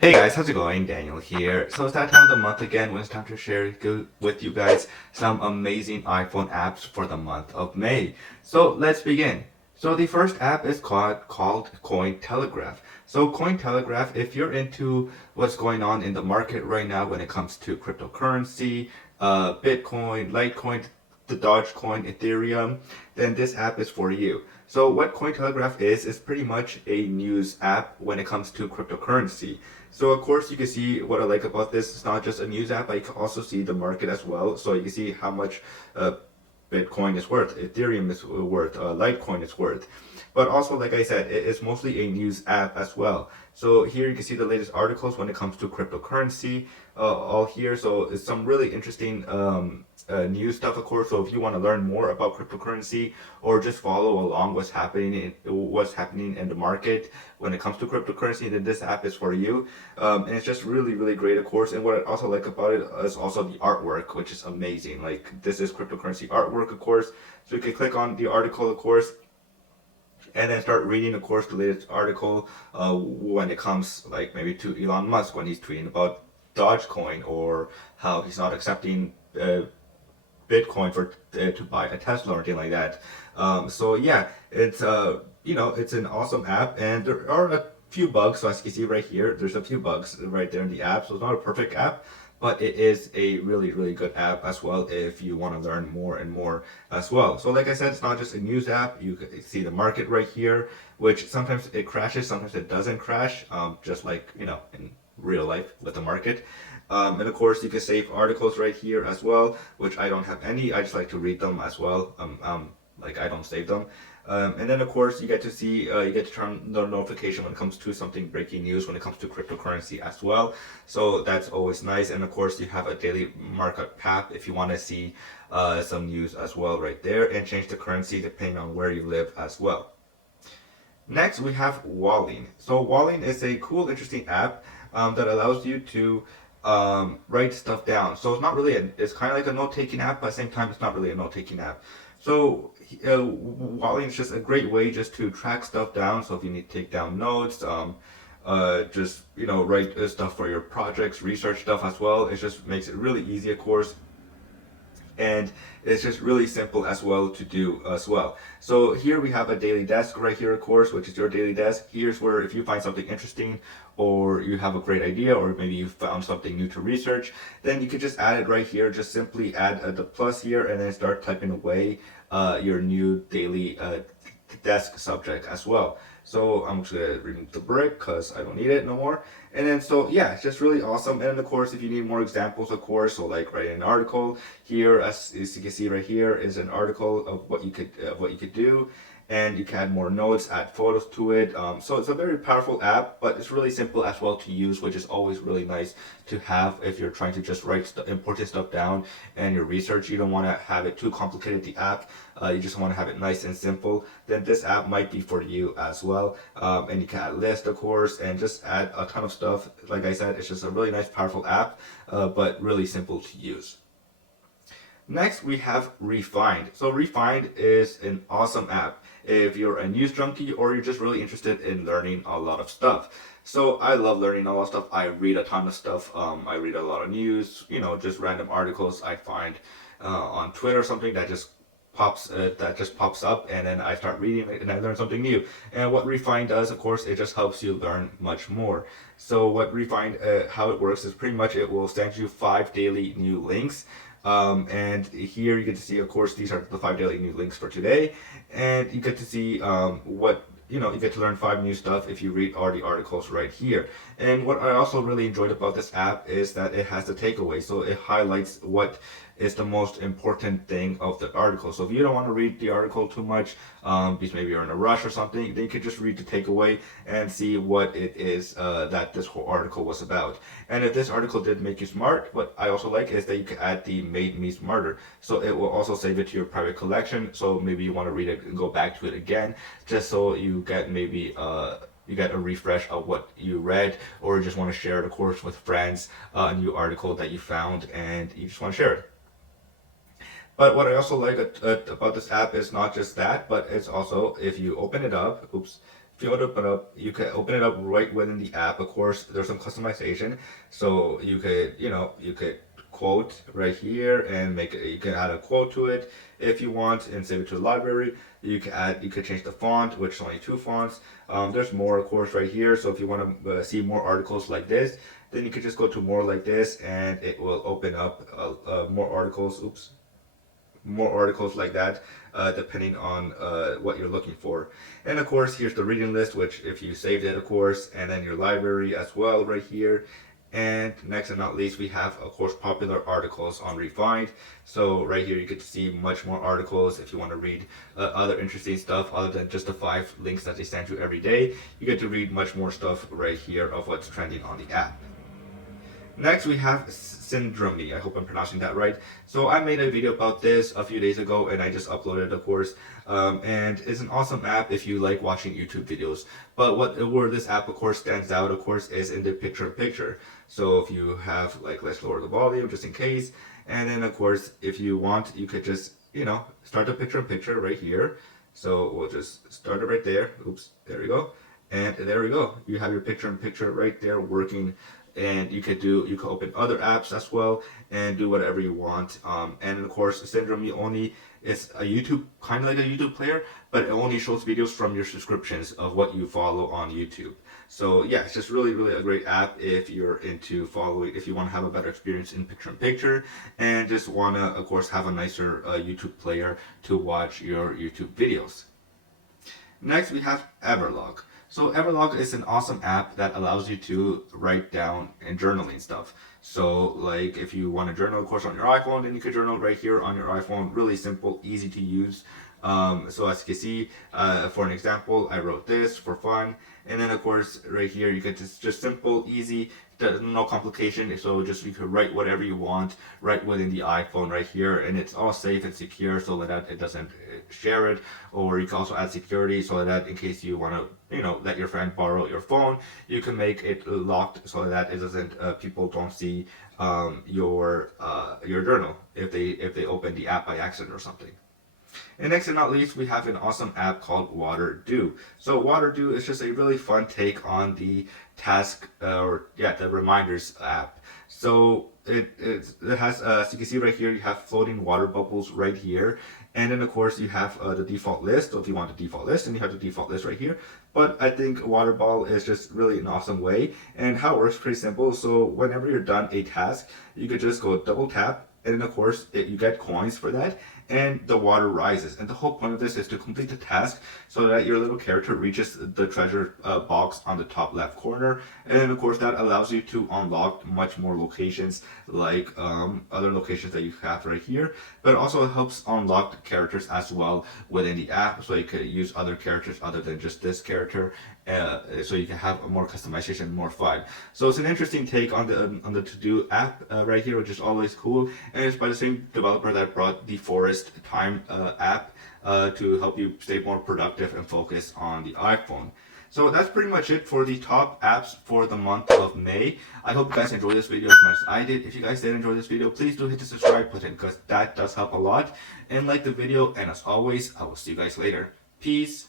Hey guys, how's it going? Daniel here. So it's that time of the month again when it's time to share with you guys some amazing iPhone apps for the month of May. So let's begin. So the first app is called Cointelegraph. So Cointelegraph, if you're into what's going on in the market right now when it comes to cryptocurrency, Bitcoin, Litecoin, the Dogecoin, Ethereum, then this app is for you. So what Cointelegraph is pretty much a news app when it comes to cryptocurrency. So of course you can see what I like about this. It's not just a news app, but you can also see the market as well. So you can see how much Bitcoin is worth, Ethereum is worth, Litecoin is worth. But also, like I said, it is mostly a news app as well. So here you can see the latest articles when it comes to cryptocurrency, all here. So it's some really interesting news stuff, of course. So if you want to learn more about cryptocurrency or just follow along what's happening in the market when it comes to cryptocurrency, then this app is for you. And it's just really, really great, of course. And what I also like about it is also the artwork, which is amazing. Like this is cryptocurrency artwork, of course. So you can click on the article, of course, and then start reading, of course, the latest article when it comes, like maybe to Elon Musk when he's tweeting about Dogecoin or how he's not accepting Bitcoin for to buy a Tesla or anything like that. So yeah, it's it's an awesome app, and there are a few bugs. So as you can see right here, there's a few bugs right there in the app. So it's not a perfect app, but it is a really, really good app as well if you want to learn more and more as well. So like I said, it's not just a news app. You can see the market right here, which sometimes it crashes, sometimes it doesn't crash, just like, in real life with the market. And of course, you can save articles right here as well, which I don't have any. I just like to read them as well. Like I don't save them. And then of course you get to turn the notification when it comes to something breaking news when it comes to cryptocurrency as well. So that's always nice. And of course you have a daily market path if you want to see some news as well right there and change the currency depending on where you live as well. Next, we have Wally. So Wally is a cool, interesting app that allows you to write stuff down. So it's not really it's kind of like a note-taking app, but at the same time, it's not really a note-taking app. So Wally is just a great way just to track stuff down. So if you need to take down notes, just write stuff for your projects, research stuff as well. It just makes it really easy, of course, and it's just really simple as well to do as well. So here we have a daily desk right here, of course, which is your daily desk. Here's where if you find something interesting or you have a great idea or maybe you found something new to research, then you could just add it right here. Just simply add the plus here and then start typing away your new daily desk subject as well. So I'm just gonna remove the brick because I don't need it no more. And then so yeah, it's just really awesome. And of course, if you need more examples, of course, so like write an article here, as you can see right here is an article of what you could do, and you can add more notes, add photos to it. So it's a very powerful app, but it's really simple as well to use, which is always really nice to have if you're trying to just write important stuff down and your research. You don't want to have it too complicated, the app. You just want to have it nice and simple. Then this app might be for you as well. And you can add list, of course, and just add a ton of stuff. Like I said, it's just a really nice, powerful app, but really simple to use. Next, we have Refined. So Refined is an awesome app if you're a news junkie or you're just really interested in learning a lot of stuff. So I love learning a lot of stuff. I read a ton of stuff. I read a lot of news, just random articles I find on Twitter or something that just pops up, and then I start reading it and I learn something new. And what Refine does, of course, it just helps you learn much more. So what Refine, how it works is pretty much it will send you 5 daily new links. And here you get to see, of course, these are the 5 daily new links for today, and you get to see you get to learn 5 new stuff if you read all the articles right here. And what I also really enjoyed about this app is that it has the takeaway, so it highlights what is the most important thing of the article. So if you don't want to read the article too much, because maybe you're in a rush or something, then you could just read the takeaway and see what it is that this whole article was about. And if this article did make you smart, what I also like is that you can add the made me smarter. So it will also save it to your private collection. So maybe you want to read it and go back to it again, just so you get maybe you get a refresh of what you read, or you just want to share it, of course, with friends, a new article that you found and you just want to share it. But what I also like about this app is not just that, but it's also if you open it up, oops, if you want to open up, you can open it up right within the app. Of course, there's some customization, so you could, you could quote right here and make it, you can add a quote to it if you want and save it to the library. You could change the font, which is only 2 fonts. There's more, of course, right here. So if you want to see more articles like this, then you could just go to more like this, and it will open up more articles. Oops. More articles like that, depending on what you're looking for. And of course, here's the reading list, which if you saved it, of course, and then your library as well right here. And next and not least, we have, of course, popular articles on Refined. So right here, you get to see much more articles. If you want to read other interesting stuff other than just the 5 links that they send you every day, you get to read much more stuff right here of what's trending on the app. Next, we have Syndrome. I hope I'm pronouncing that right. So I made a video about this a few days ago, and I just uploaded it, of course. And it's an awesome app if you like watching YouTube videos. But where this app, of course, stands out, of course, is in the picture-in-picture. So if you have, like, let's lower the volume just in case. And then, of course, if you want, you could just, start the picture-in-picture right here. So we'll just start it right there. Oops, there we go. And there we go. You have your picture-in-picture right there working. And you could open other apps as well and do whatever you want. And of course, Syndrome only is a YouTube, kind of like a YouTube player, but it only shows videos from your subscriptions of what you follow on YouTube. So yeah, it's just really, really a great app if you're into following, if you want to have a better experience in picture-in-picture and just want to, of course, have a nicer YouTube player to watch your YouTube videos. Next, we have Everlog. So Everlog is an awesome app that allows you to write down and journaling stuff. So like if you want to journal, of course, on your iPhone, then you could journal right here on your iPhone. Really simple, easy to use. So as you can see, for an example, I wrote this for fun. And then of course, right here, you get just simple, easy, no complication. So just you could write whatever you want right within the iPhone right here. And it's all safe and secure so that it doesn't share it. Or you can also add security so that in case you want to, let your friend borrow your phone, you can make it locked so that it doesn't, people don't see your journal if they open the app by accident or something. And next and not least, we have an awesome app called WaterDo. So WaterDo is just a really fun take on the the reminders app. So it has, as you can see right here, you have floating water bubbles right here. And then of course you have the default list. So if you want the default list, then you have the default list right here. But I think Waterball is just really an awesome way. And how it works pretty simple. So whenever you're done a task, you could just go double tap. And then of course you get coins for that, and the water rises. And the whole point of this is to complete the task so that your little character reaches the treasure box on the top left corner. And then of course that allows you to unlock much more locations, like other locations that you have right here. But it also helps unlock characters as well within the app, so you could use other characters other than just this character. So you can have more customization, more fun. So it's an interesting take on the To-Do app right here, which is always cool. And it's by the same developer that brought the Forest Time app to help you stay more productive and focus on the iPhone. So that's pretty much it for the top apps for the month of May. I hope you guys enjoyed this video as much as I did. If you guys did enjoy this video, please do hit the subscribe button because that does help a lot. And like the video, and as always, I will see you guys later. Peace.